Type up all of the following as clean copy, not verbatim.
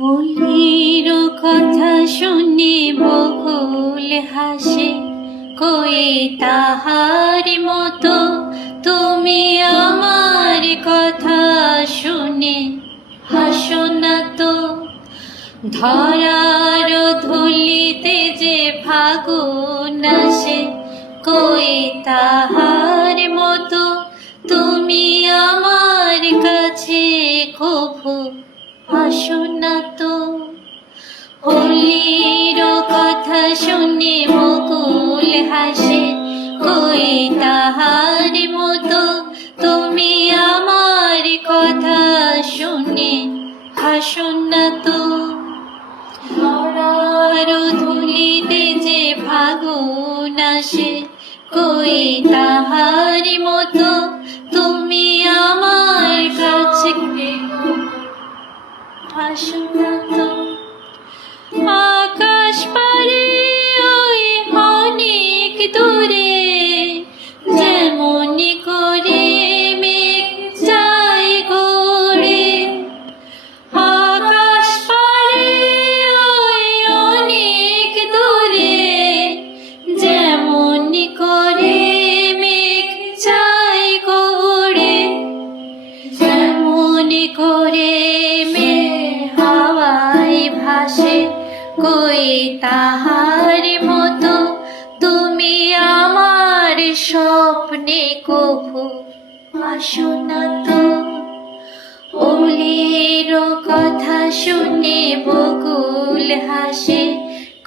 ফুলের কথা শুনে বকুল হাসে, কই তাহার মতো তুমি আমার কথা শুনে হাসো না তো। ধরার ধুলিতে যে ফাগুন আসে, কই তাহার মতো তুমি আমার কাছে কভু আসো না তো। হোলির কথা শুনে বকুল হাসে, কই তাহার মতো তুমি আমার কথা শুনে হাসো না তো। ধরার ধুলিতে যে ফাগুন আসে, কই তাহার মতো তুমি আমার কাছে হাসো না তো। আকাশ পারে ওই অনেক দূরে, যেমন করে মেঘ যায় গড়ে। আকাশ পারে ওই অনেক দূরে, যেমন করে মেঘ যায় গড়ে। যেমন করে হাওয়ায় ভাসে, কই তাহার মতো তুমি আমার স্বপ্নে কভু আসো না তো। ওলের কথা শুনে বকুল হাসে,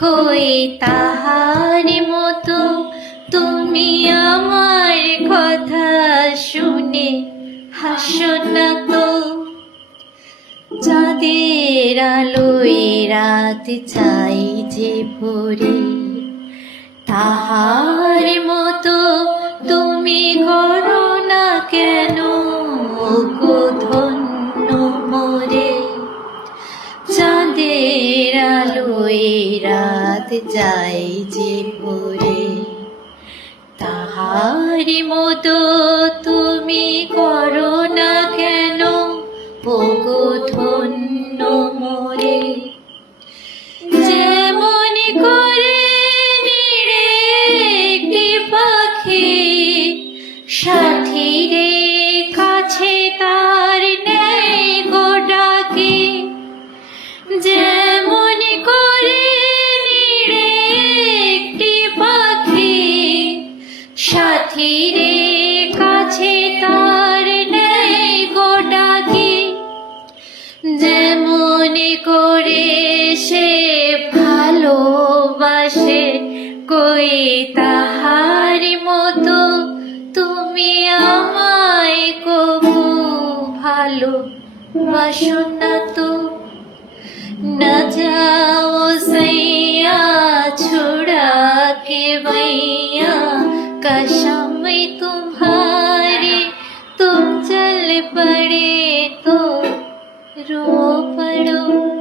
কই তাহার মতো তুমি আমার কথা শুনে হাসো না তো। চাঁদের আলোয় রাত চাই যে ভরে, তাহার মতো তুমি করো না কেন গো ধন্য মোরে। চাঁদের আলোয় রাত যাই যে ভরে, তাহার মতো তুমি করো না কেন ওগো ধন্য মোরে। যেমন করে নিড়ে একটি পাখি সাথীরে কাছে তার নেই গো ডাকে। যেমন করে নিড়ে একটি পাখি সাথীরে কাছে তার নেই গো ডাকে। যেমন করে সে ভালোবাসে, কই তাহার মতো তুমি আমায় কভু ভালোবাসো না তো। না যাও सैया छुड़ा के भैया, कसम तुम्हारी तुम चल पड़े तो रो पड़ो।